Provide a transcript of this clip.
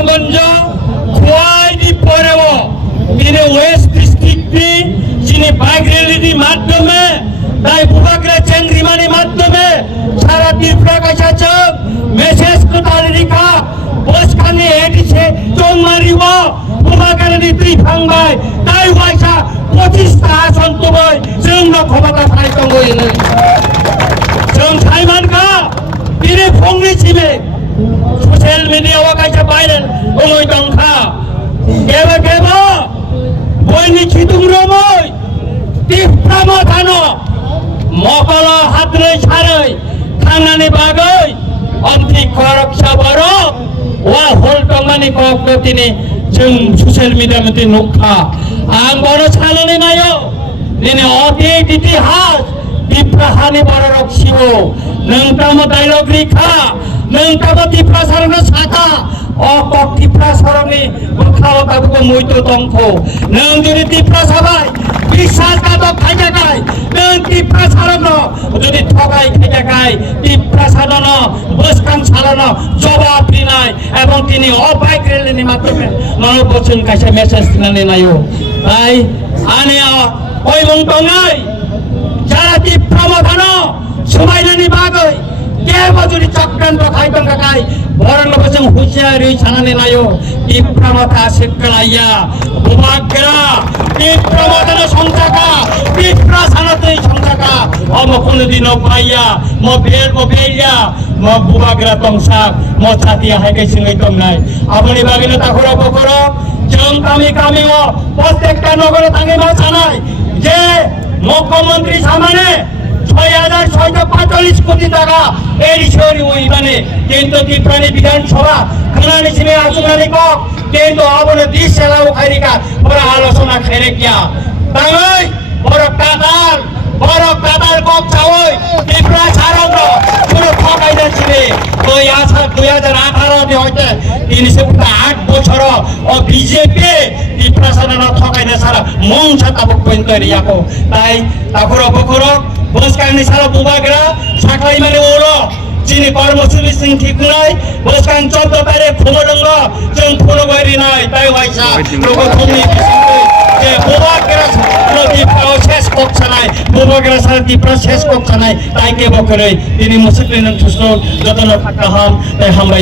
সুনামগঞ্জ খোয়াইনি পরেও তিনি ওয়েস্ট ডিস্ট্রিক্টটি যিনি বাইক র্যালির মাধ্যমে তাই বুবাগরা চেংরিমানির মাধ্যমে সারা ত্রিপুরা কাছে মেসেজ কোথায় রেখা বসখানে এডিছে চৌমারিব বুবাগরানি তুই ভাঙবাই তাই ওয়াইসা 25টা আসন তুবই जोंनो ক্ষমতা ফাইতং হইলে जों साइमानखा তিনি ফংনি ছিবে সোশ্যাল মিডিয়াও কাছে ভাইরাল ওই দংখা কেবা কেবা বইনি ছিতুং রমই টিপ্রা মথানো মকল হাতরে ছাড়ই থানানি বাগৈ অন্তিক রক্ষা বড় ওয়া হলটমানি কক তিনি जों সোশ্যাল মিডিয়া মতে নখা আং বড় ছালনি নাयो দিনে অতীত ইতিহাস টিপ্রাহানি বড় রক্ষিব নংতাম ডায়লগ রেখা নংতাম টিপ্রা সারন শাখা অকক টিপ্রা সারনি বখাও তাবুক মইতো দংখ নং যদি টিপ্রা সাবাই বিশ্বাসঘাতক খাইতে গায় নং টিপ্রা সারন যদি ঠগাই খাইতে গায় টিপ্রা সারন বসকান সারন জবাব দিনাই এবং তিনি অবাইক রেলের মাধ্যমে মানব বচন কাছে মেসেজ দিনানি নাইও তাই আনে ওই মংটংনাই যারা টিপ্রা মথানো সমাইনানি বাগৈ কেবো যদি চক্রান্ত খাইতং কাকাই বরণ বচন হুঁশিয়ারি ছানানি নাইও টিপ্রা মথা শিক্ষালাইয়া বুবাগরা টিপ্রা মথানো সংখ্যাকা টিপ্রা সানাতেই সংখ্যাকা অম কোনদিনও পাইয়া ম বেরিয়া ম বুবাগরা তংসাক ম ছাতিয়া হাইকে সিংই তং নাই আপনি বাগিনা তাকরা বকর जों কামিও প্রত্যেকটা নগরে তাঙ্গে মা ছানাই যে মুখ্যমন্ত্রী সামনে 6,645 কোটি টাকা এই শহরে ওই মানে কিন্তু ত্রিপুরানি বিধানসভা খানানি ছিল আচুনানি কক কিন্তু আবনে দিশ সেলাও খাইরিকা পুরো আলোচনা খেরে কিয়া তাই বড় কাতার কক চাওই ত্রিপুরা ছাড়ন পুরো ঠকাই যাচ্ছে ওই আশা 2018 হইতে 308 বছর ও বিজেপি ত্রিপুরা সারা ঠকাই না সারা মংসা তাবক পয়েন্ট রিয়াকো তাই তাকর বকর বসকানি সারা বুবাগরা সাকলাই মানে ওলো যিনি কর্মসূচি সিং ঠিক নাই বসকান 14 তারিখ খবরঙ্গ जों ফলো করি নাই তাই হইছা লোক তুমি যে বুবাগরা ত্রিপুরা শেষ করছে নাই বুবাগরা সারা ত্রিপুরা শেষ করছে নাই তাই কে বকরে তিনি মুসলিম সুস্থ যতন থাকা হন তাই আমরা